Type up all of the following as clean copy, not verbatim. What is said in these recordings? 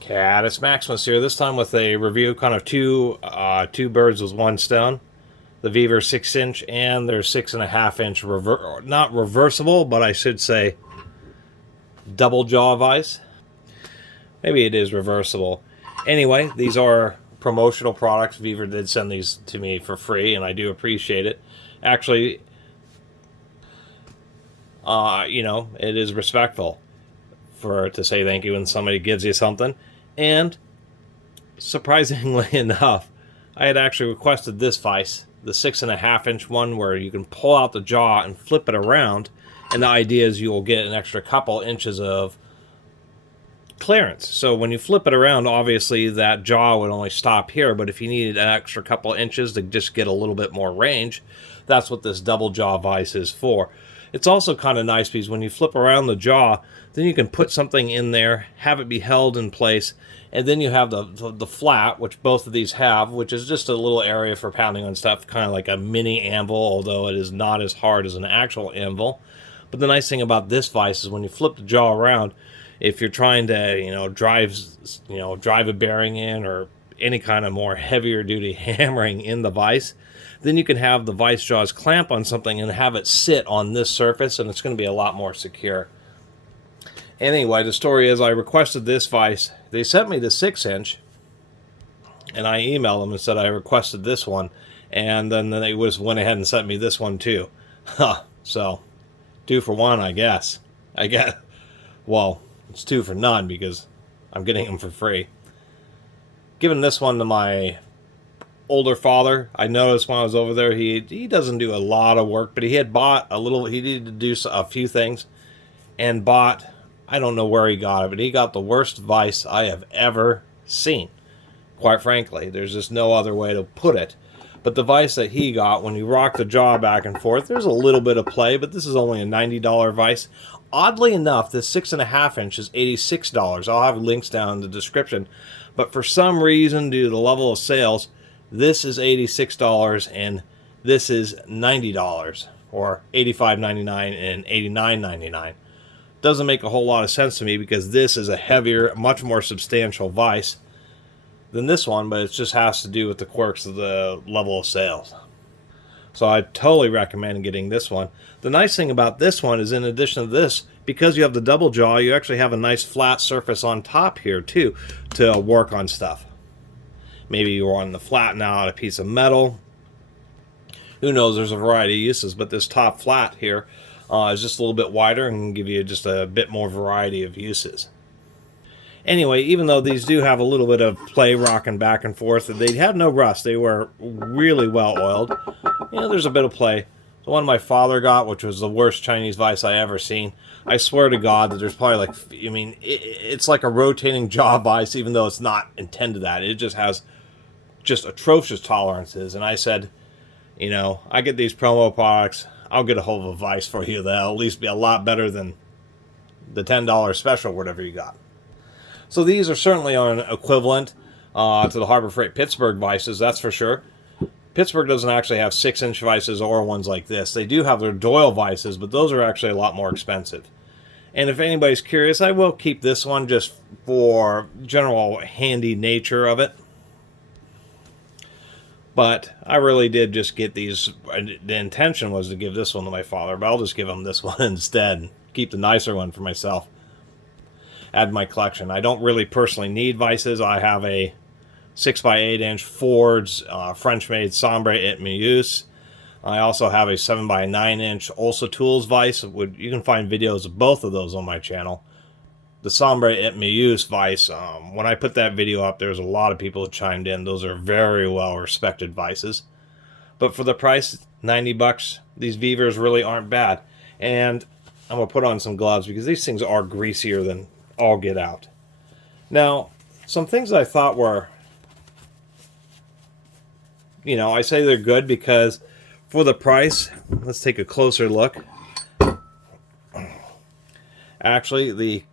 Catus Maximus here, this time with a review, kind of two birds with one stone. The Vevor 6-inch and their 6.5-inch, not reversible, but I should say double jaw vise. Maybe it is reversible. Anyway, these are promotional products. Vevor did send these to me for free, and I do appreciate it. Actually, it is respectful to say thank you when somebody gives you something. And surprisingly enough, I had actually requested this vise, the 6.5-inch one, where you can pull out the jaw and flip it around, and the idea is you will get an extra couple inches of clearance. So when you flip it around, obviously that jaw would only stop here, but if you needed an extra couple inches to just get a little bit more range, that's what this double jaw vise is for. It's also kind of nice because when you flip around the jaw, then you can put something in there, have it be held in place, and then you have the flat, which both of these have, which is just a little area for pounding on stuff, kind of like a mini anvil, although it is not as hard as an actual anvil. But the nice thing about this vise is when you flip the jaw around, if you're trying to, drive a bearing in or any kind of more heavier duty hammering in the vise, then you can have the vise jaws clamp on something and have it sit on this surface, and it's going to be a lot more secure. Anyway, the story is I requested this vise. They sent me the 6-inch, and I emailed them and said I requested this one, and then they went ahead and sent me this one too. So, 2 for 1, I guess. Well, it's 2 for none because I'm getting them for free. Giving this one to my older father. I noticed when I was over there, he doesn't do a lot of work, but he had bought he needed to do a few things, and bought, I don't know where he got it, but he got the worst vise I have ever seen. Quite frankly, there's just no other way to put it. But the vise that he got, when you rock the jaw back and forth, there's a little bit of play, but this is only a $90 vise. Oddly enough, this 6.5-inch is $86. I'll have links down in the description. But for some reason, due to the level of sales, this is $86 and this is $90, or $85.99 and $89.99. Doesn't make a whole lot of sense to me because this is a heavier, much more substantial vise than this one, but it just has to do with the quirks of the level of sales. So I totally recommend getting this one. The nice thing about this one is, in addition to this, because you have the double jaw, you actually have a nice flat surface on top here too to work on stuff. Maybe you want to flatten out a piece of metal. Who knows, there's a variety of uses, but this top flat here is just a little bit wider and can give you just a bit more variety of uses. Anyway, even though these do have a little bit of play rocking back and forth, they had no rust. They were really well oiled. There's a bit of play. The one my father got, which was the worst Chinese vise I ever seen, I swear to God that there's probably it's like a rotating jaw vise, even though it's not intended that. It just has just atrocious tolerances. And I said, I get these promo products, I'll get a hold of a vise for you that'll at least be a lot better than the $10 special, whatever you got. So these are certainly an equivalent to the Harbor Freight Pittsburgh vises, that's for sure. Pittsburgh doesn't actually have 6-inch vises or ones like this. They do have their Doyle vises, but those are actually a lot more expensive. And if anybody's curious, I will keep this one just for general handy nature of it. But I really did just get these. The intention was to give this one to my father, but I'll just give him this one instead and keep the nicer one for myself. Add to my collection. I don't really personally need vises. I have a 6x8-inch Ford's French-made Sombre et Meuse. I also have a 7x9-inch Olsa Tools vise. You can find videos of both of those on my channel. The Sombre et Meuse vise, when I put that video up, there's a lot of people who chimed in. Those are very well-respected vises. But for the price, $90, these Vevors really aren't bad. And I'm going to put on some gloves because these things are greasier than all get out. Now, some things I thought were, I say they're good because for the price, let's take a closer look. Actually,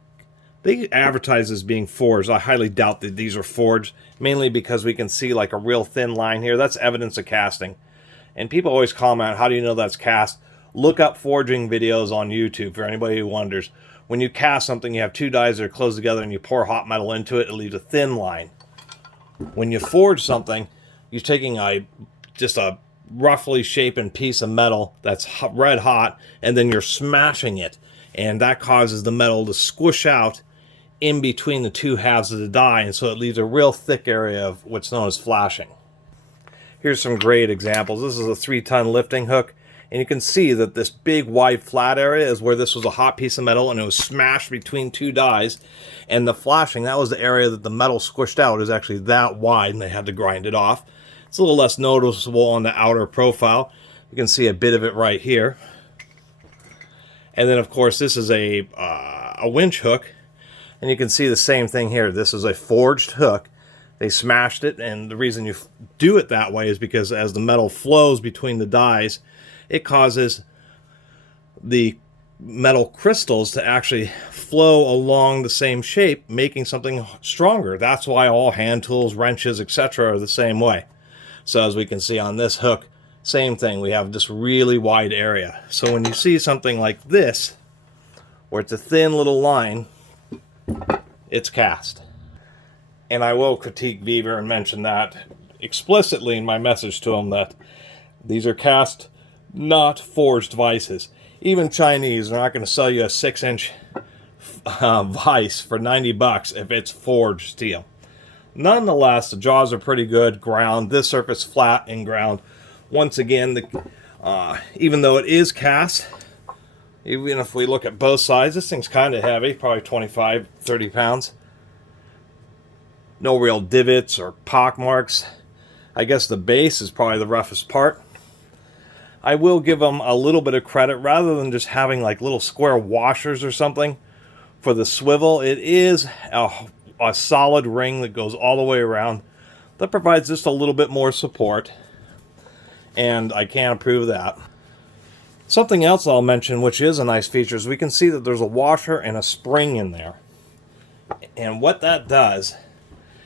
they advertise as being forged. I highly doubt that these are forged, mainly because we can see like a real thin line here. That's evidence of casting. And people always comment, how do you know that's cast? Look up forging videos on YouTube for anybody who wonders. When you cast something, you have two dies that are close together and you pour hot metal into it, it leaves a thin line. When you forge something, you're taking just a roughly shapen piece of metal that's red hot, and then you're smashing it, and that causes the metal to squish out in between the two halves of the die, and so it leaves a real thick area of what's known as flashing. Here's some great examples. This is a 3-ton lifting hook, and you can see that this big wide flat area is where this was a hot piece of metal and it was smashed between two dies, and the flashing, that was the area that the metal squished out, is actually that wide, and they had to grind it off. It's a little less noticeable on the outer profile. You can see a bit of it right here. And then of course this is a winch hook, and you can see the same thing here. This is a forged hook. They smashed it, and the reason you do it that way is because as the metal flows between the dies, it causes the metal crystals to actually flow along the same shape, making something stronger. That's why all hand tools, wrenches, etc. are the same way. So as we can see on this hook, same thing. We have this really wide area. So when you see something like this, where it's a thin little line, it's cast. And I will critique Vevor and mention that explicitly in my message to him, that these are cast, not forged vices. Even Chinese are not going to sell you a 6-inch vise for 90 bucks if it's forged steel. Nonetheless, the jaws are pretty good. Ground, this surface flat and ground. Once again, even though it is cast, even if we look at both sides, this thing's kind of heavy, probably 25, 30 pounds. No real divots or pock marks. I guess the base is probably the roughest part. I will give them a little bit of credit, rather than just having like little square washers or something for the swivel. It is a solid ring that goes all the way around that provides just a little bit more support, and I can't approve that. Something else I'll mention, which is a nice feature, is we can see that there's a washer and a spring in there. And what that does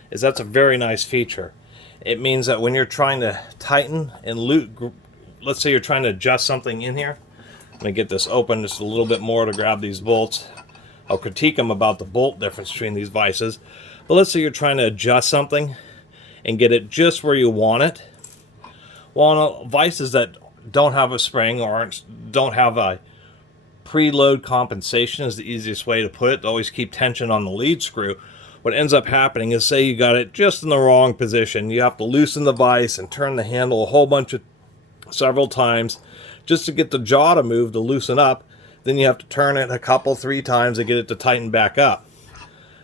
is that's a very nice feature. It means that when you're trying to tighten and let's say you're trying to adjust something in here. Let me get this open just a little bit more to grab these bolts. I'll critique them about the bolt difference between these vices. But let's say you're trying to adjust something and get it just where you want it. Well, on vices that don't have a spring or don't have a preload compensation, is the easiest way to put it, to always keep tension on the lead screw. What ends up happening is, say you got it just in the wrong position, you have to loosen the vise and turn the handle several times just to get the jaw to move, to loosen up. Then you have to turn it a couple, 3 times to get it to tighten back up.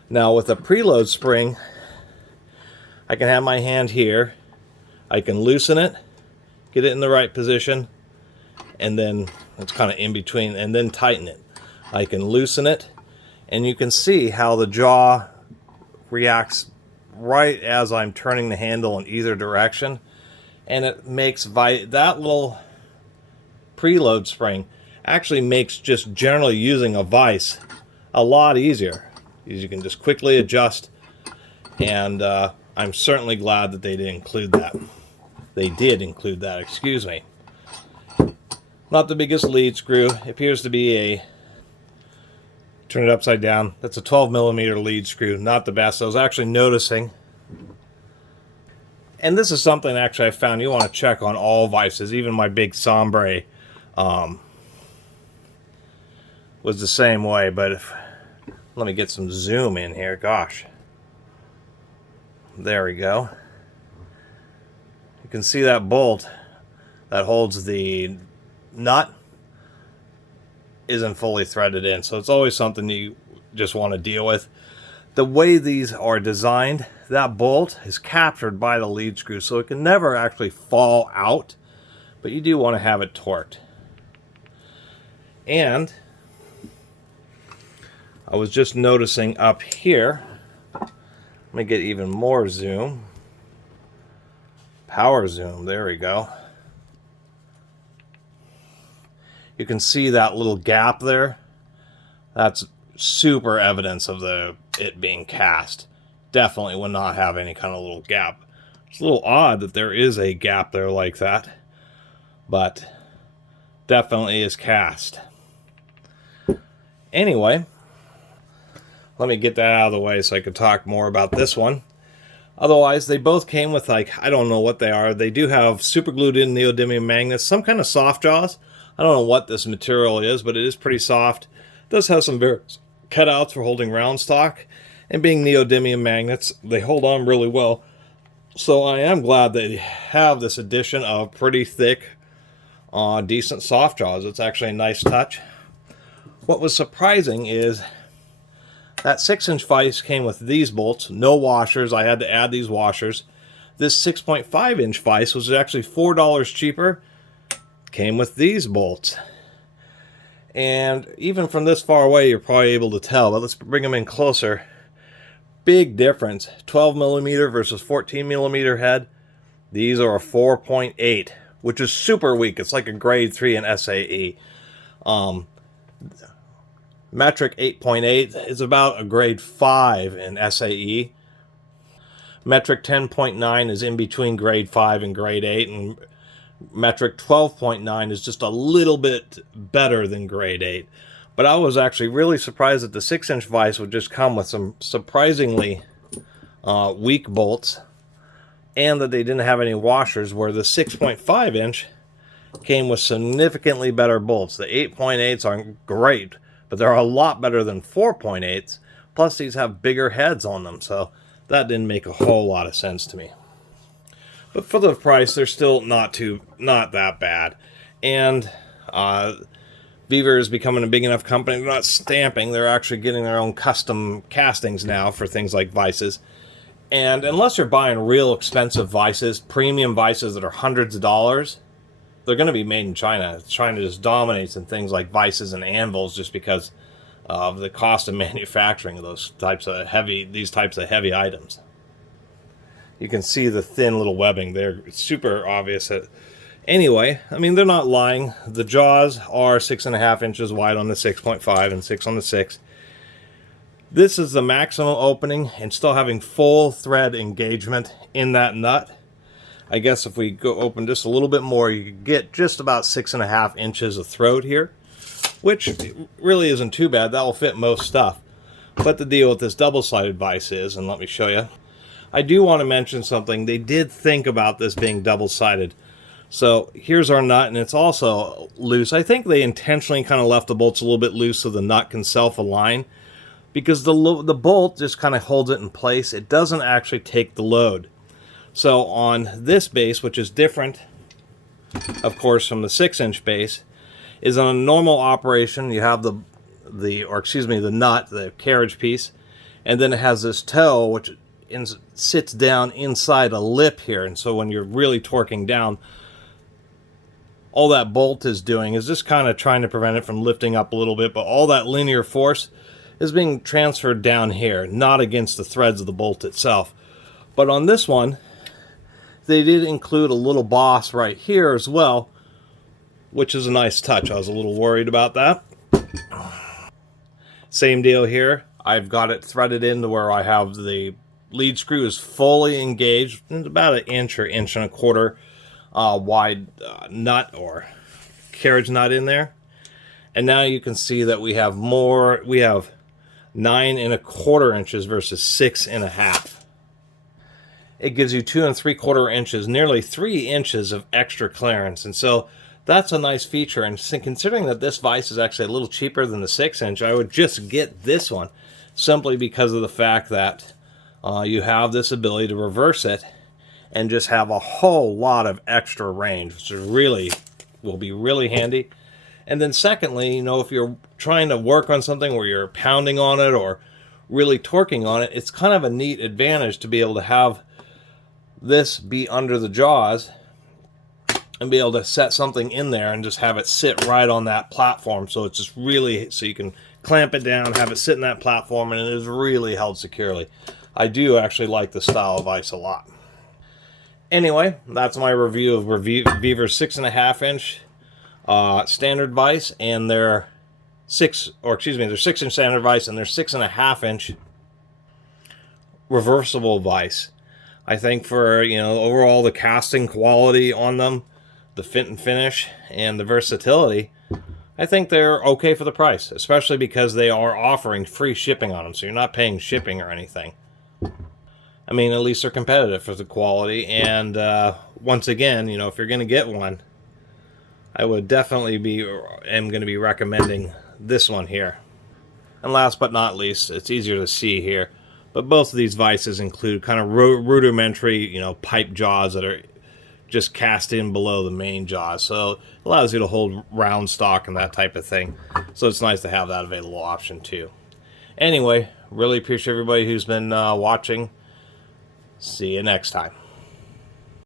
Now with a preload spring, I can have my hand here, I can loosen it, get it in the right position, and then it's kind of in between, and then tighten it. I can loosen it, and you can see how the jaw reacts right as I'm turning the handle in either direction, and it makes that little preload spring actually makes just generally using a vise a lot easier, because you can just quickly adjust. And I'm certainly glad that they did include that. Excuse me. Not the biggest lead screw. It appears to be turn it upside down. That's a 12mm lead screw. Not the best. I was actually noticing. And this is something actually I found you want to check on all vices. Even my big Sombre was the same way. But let me get some zoom in here. Gosh. There we go. You can see that bolt that holds the nut isn't fully threaded in, so it's always something you just want to deal with. The way these are designed, that bolt is captured by the lead screw, so it can never actually fall out, but you do want to have it torqued. And I was just noticing up here, let me get even more zoom. Power zoom, there we go. You can see that little gap there. That's super evidence of it being cast. Definitely would not have any kind of little gap. It's a little odd that there is a gap there like that, but definitely is cast. Anyway, let me get that out of the way so I could talk more about this one. Otherwise, they both came with, like, I don't know what they are. They do have super glued in neodymium magnets, some kind of soft jaws. I don't know what this material is, but it is pretty soft. It does have some cutouts for holding round stock, and being neodymium magnets, they hold on really well. So I am glad they have this addition of pretty thick, decent soft jaws. It's actually a nice touch. What was surprising is that 6-inch vise came with these bolts, no washers. I had to add these washers. This 6.5-inch vise was actually $4 cheaper. Came with these bolts. And even from this far away, you're probably able to tell, but let's bring them in closer. Big difference, 12 millimeter versus 14 millimeter head. These are a 4.8, which is super weak. It's like a grade 3 in SAE. Metric 8.8 is about a grade 5 in SAE. Metric 10.9 is in between grade 5 and grade 8, and metric 12.9 is just a little bit better than grade 8. But I was actually really surprised that the 6-inch vise would just come with some surprisingly weak bolts, and that they didn't have any washers, where the 6.5-inch came with significantly better bolts. The 8.8s aren't great, but they're a lot better than 4.8s. Plus, these have bigger heads on them, so that didn't make a whole lot of sense to me. But for the price, they're still not that bad. And Vevor is becoming a big enough company. They're not stamping. They're actually getting their own custom castings now for things like vises. And unless you're buying real expensive vises, premium vises that are hundreds of dollars, they're going to be made in China. China just dominates in things like vises and anvils just because of the cost of manufacturing of these types of heavy items. You can see the thin little webbing there. It's super obvious. Anyway, I mean, they're not lying. The jaws are 6.5 inches wide on the 6.5 and 6 on the 6. This is the maximum opening and still having full thread engagement in that nut. I guess if we go open just a little bit more, you could get just about 6.5 inches of throat here, which really isn't too bad. That will fit most stuff. But the deal with this double-sided vise is, and let me show you, I do want to mention something. They did think about this being double-sided. So here's our nut, and it's also loose. I think they intentionally kind of left the bolts a little bit loose so the nut can self-align, because the bolt just kind of holds it in place. It doesn't actually take the load. So on this base, which is different, of course, from the 6-inch base, is on a normal operation. You have the nut, the carriage piece, and then it has this toe, which sits down inside a lip here. And so when you're really torquing down, all that bolt is doing is just kind of trying to prevent it from lifting up a little bit, but all that linear force is being transferred down here, not against the threads of the bolt itself. But on this one, they did include a little boss right here as well, which is a nice touch. I was a little worried about that. Same deal here. I've got it threaded into where I have the lead screw is fully engaged. It's about an inch or inch and a quarter wide nut or carriage nut in there. And now you can see that we have 9.25 inches versus 6.5. It gives you 2 3/4 inches, nearly 3 inches of extra clearance. And so that's a nice feature. And considering that this vise is actually a little cheaper than the 6-inch, I would just get this one simply because of the fact that you have this ability to reverse it and just have a whole lot of extra range, which will be really handy. And then secondly, you know, if you're trying to work on something where you're pounding on it or really torquing on it, it's kind of a neat advantage to be able to have this be under the jaws and be able to set something in there and just have it sit right on that platform. So it's just really, so you can clamp it down, have it sit in that platform, and it is really held securely. I do actually like the style of vise a lot. Anyway, that's my review of Vevor's 6.5-inch standard vise and their 6-inch standard vise and their 6.5-inch reversible vise. I think for, you know, overall the casting quality on them, the fit and finish, and the versatility, I think they're okay for the price, especially because they are offering free shipping on them, so you're not paying shipping or anything. I mean, at least they're competitive for the quality, and once again, you know, if you're going to get one, I would definitely am going to be recommending this one here. And last but not least, it's easier to see here, but both of these vices include kind of rudimentary, you know, pipe jaws that are just cast in below the main jaws, so it allows you to hold round stock and that type of thing. So it's nice to have that available option too. Anyway, really appreciate everybody who's been watching. See you next time.